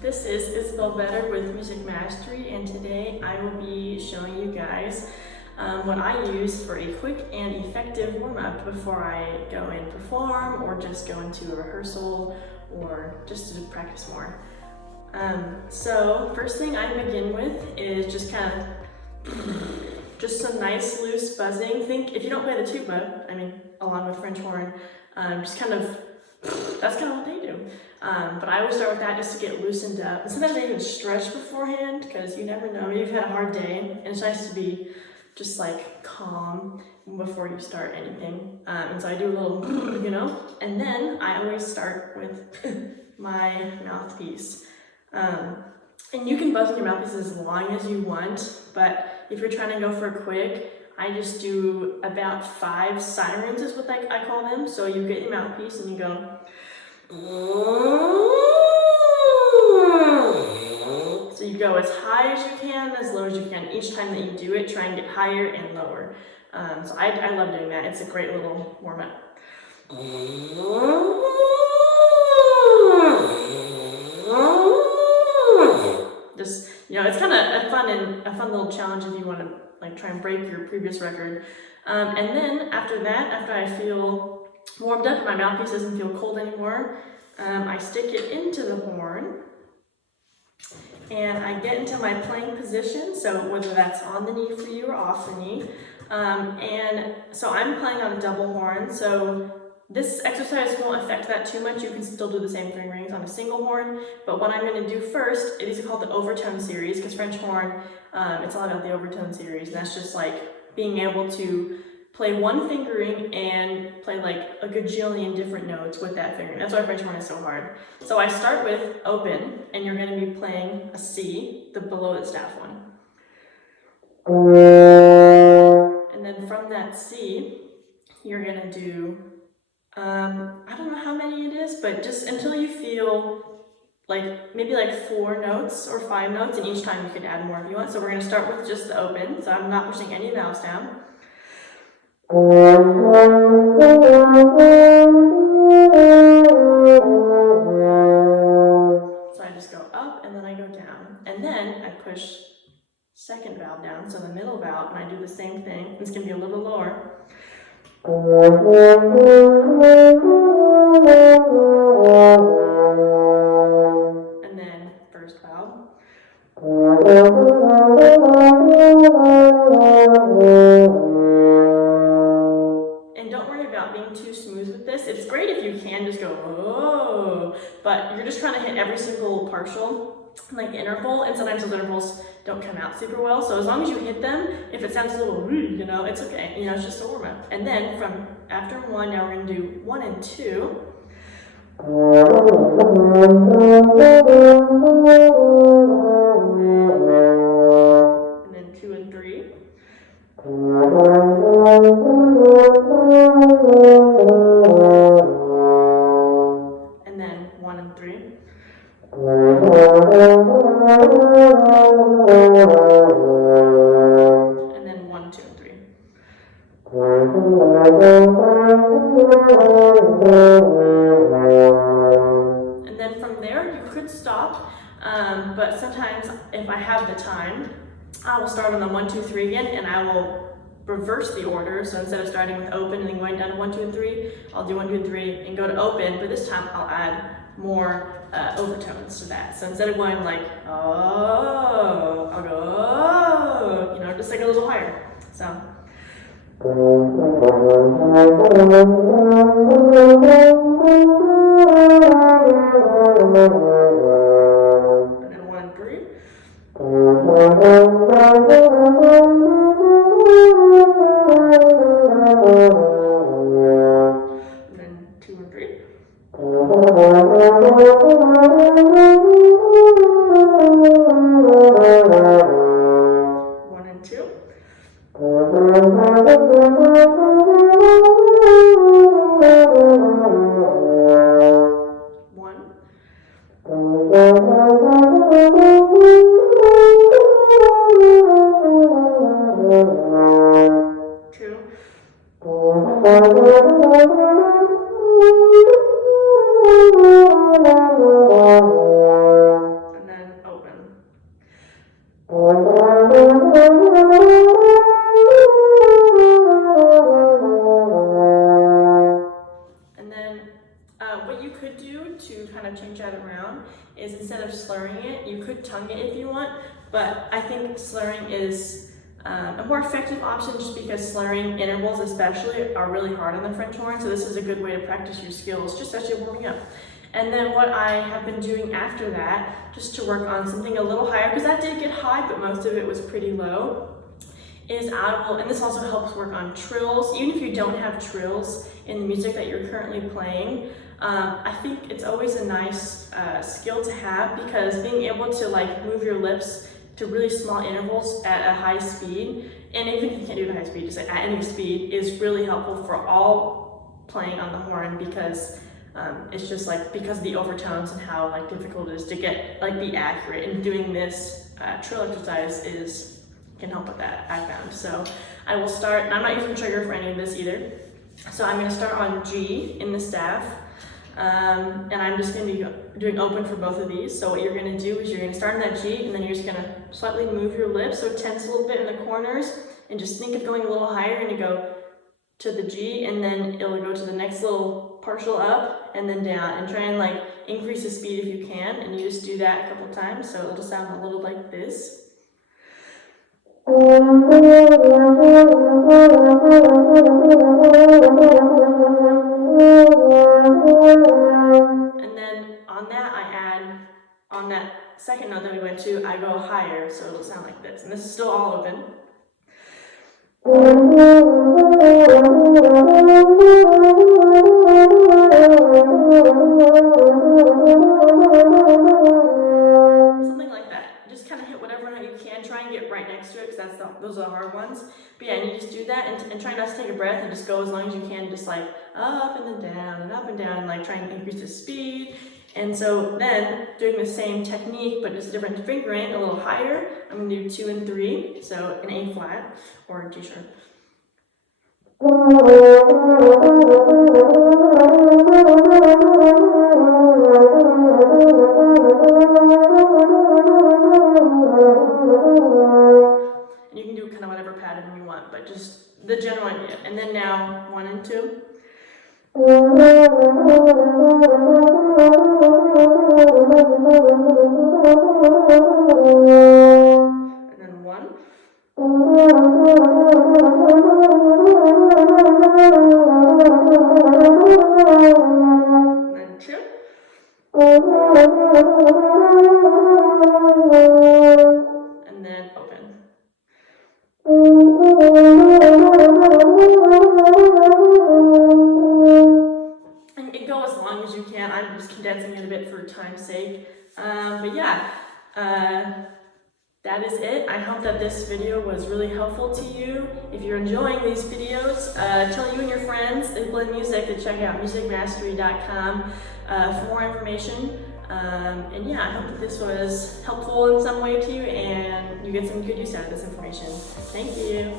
This is Isabel Better with Music Mastery, and today I will be showing you guys what I use for a quick and effective warm-up before I go and perform, or just go into a rehearsal, or just to practice more. So first thing I begin with is just kind of just some nice loose buzzing. Think if you don't play the tuba, along with French horn, just kind of, that's kind of what they do. But I always start with that just to get loosened up. And sometimes I even stretch beforehand, because you never know, maybe you've had a hard day, and it's nice to be just like calm before you start anything. And so I do a little, and then I always start with my mouthpiece. And you can buzz in your mouthpiece as long as you want, but if you're trying to go for a quick, I just do about 5 sirens is what I call them. So you get your mouthpiece and you go. So you go as high as you can, as low as you can. Each time that you do it, try and get higher and lower. So I love doing that. It's a great little warm-up. Just, it's kind of a fun little challenge if you want to try and break your previous record. And then after that, after I feel warmed up and my mouthpiece doesn't feel cold anymore, I stick it into the horn and I get into my playing position, so whether that's on the knee for you or off the knee. And so I'm playing on a double horn, so this exercise won't affect that too much. You can still do the same 3 rings on a single horn, but what I'm going to do first, these are called the Overtone Series, because French horn, it's all about the Overtone Series, and that's just like being able to play one fingering and play like a gajillion different notes with that fingering. That's why French horn is so hard. So I start with open, and you're going to be playing a C, the below the staff one. And then from that C, you're going to do, I don't know how many it is, but just until you feel maybe 4 notes or 5 notes, and each time you can add more if you want. So we're going to start with just the open, so I'm not pushing any vowels down. So I just go up and then I go down, and then I push second valve down, so the middle valve, and I do the same thing. It's going to be a little lower. And then first valve. And don't worry about being too smooth with this. It's great if you can just go, oh, but you're just trying to hit every single partial interval, and sometimes those intervals don't come out super well. So as long as you hit them, if it sounds a little rude, it's okay. It's just a warm up. And then from after 1, now we're going to do 1 and 2. And then 2 and 3. And then 1 and 3. And then 1, 2, and 3. And then from there, you could stop, but sometimes if I have the time, I will start on the 1, 2, 3 again, and I will reverse the order. So instead of starting with open and then going down to 1, 2, and 3, I'll do 1, 2, and 3 and go to open, but this time I'll add more overtones to that. So instead of going oh, I'll go, oh, just a little higher. So. And then 1 and 3. And then 2 and 3. One and 2. One. 2. to kind of change that around is instead of slurring it, you could tongue it if you want, but I think slurring is a more effective option just because slurring intervals especially are really hard on the French horn, so this is a good way to practice your skills just as you're warming up. And then what I have been doing after that, just to work on something a little higher, because that did get high, but most of it was pretty low, is I will, and this also helps work on trills. Even if you don't have trills in the music that you're currently playing, I think it's always a nice skill to have, because being able to like move your lips to really small intervals at a high speed, and even if you can't do it at a high speed, just at any speed, is really helpful for all playing on the horn, because it's just like, because of the overtones and how like difficult it is to get like be accurate, and doing this trill exercise can help with that, I found. So I will start, and I'm not using trigger for any of this either, so I'm going to start on G in the staff, and I'm just going to be doing open for both of these. So what you're going to do is you're going to start on that G, and then you're just going to slightly move your lips, so tense a little bit in the corners, and just think of going a little higher, and you go to the G, and then it'll go to the next little partial up, and then down, and try and like increase the speed if you can, and you just do that a couple times, so it'll sound a little like this. And then on that I add, on that second note that we went to, I go higher, so it'll sound like this, and this is still all open. Something like that. Just kind of hit whatever note you can. Try and get right next to it, because those are the hard ones. But yeah, and you just do that, and try not to take a breath, and just go as long as you can, just like up and then down and up and down, and like try and increase the speed. And so then, doing the same technique, but just a different fingering, a little higher, I'm going to do 2 and 3, so an A flat or G sharp. And you can do kind of whatever pattern you want, but just the general idea. And then now 1 and 2. And then 1. And then 2. And then open. And go as long as you can. I'm just condensing it a bit for time's sake. But yeah, that is it. I hope that this video was really helpful to you. If you're enjoying these videos, tell you and your friends that play music to check out MusicMastery.band for more information. And yeah, I hope that this was helpful in some way to you, and you get some good use out of this information. Thank you.